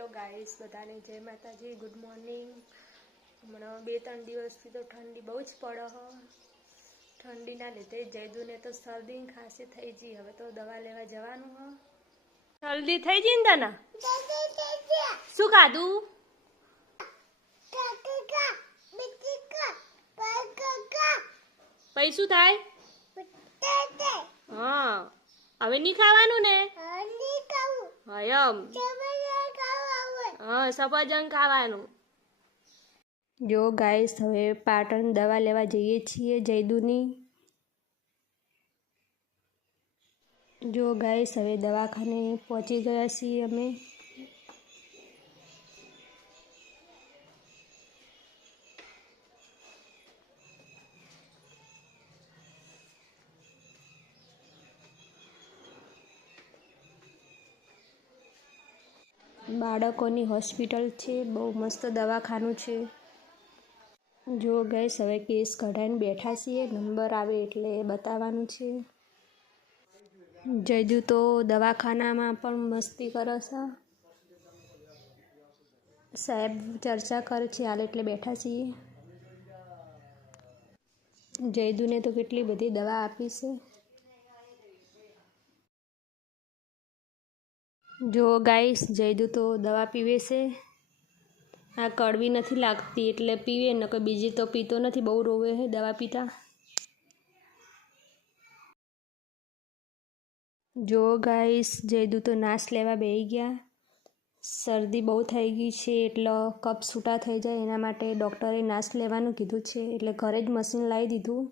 Hello guys, બધાને જય માતાજી, ગુડ મોર્નિંગ। હમણાં 2-3 દિવસથી તો ઠંડી બહુ જ પડે હ। ઠંડીના લીધે જયદુને તો શરદી ખાંસી થઈ ગઈ। હવે તો દવા લેવા જવાનું હ। શરદી થઈ ગઈ ને તને? શું ખાધું? પછી શું થાય? હા, હવે નહીં ખાવાનું ને? હા, સફરજન ખાવાનું। જો ગાઈસ, હવે પાટણ દવા લેવા જઈએ છીએ જયદુની। જો ગાઈસ, હવે દવાખાને પહોંચી ગયા છીએ અમે। બાળકોની હોસ્પિટલ છે, બહુ મસ્ત દવાખાનું છે। જો ગાઈસ, હવે કેસ કઢાઈને બેઠા છીએ, નંબર આવે એટલે બતાવવાનું છે। જયદુ તો દવાખાનામાં પણ મસ્તી કરે છે। સાહેબ ચર્ચા કરે છે હાલ, એટલે બેઠા છીએ। જયદુને તો કેટલી બધી દવા આપી છે। જો ગાઈસ, જયદુ તો દવા પીવે છે। આ કડવી નથી લાગતી એટલે પીવે, નકર બીજી તો પીતો નથી, બહુ રોવે છે દવા પીતા। જો ગાઈસ, જયદુ તો નાશ લેવા બેસી ગયા। શરદી બહુ થઈ ગઈ છે એટલે કફ છૂટા થઈ જાય, એના માટે ડૉક્ટરે નાશ લેવાનું કીધું છે, એટલે ઘરે જ મશીન લાવી દીધું।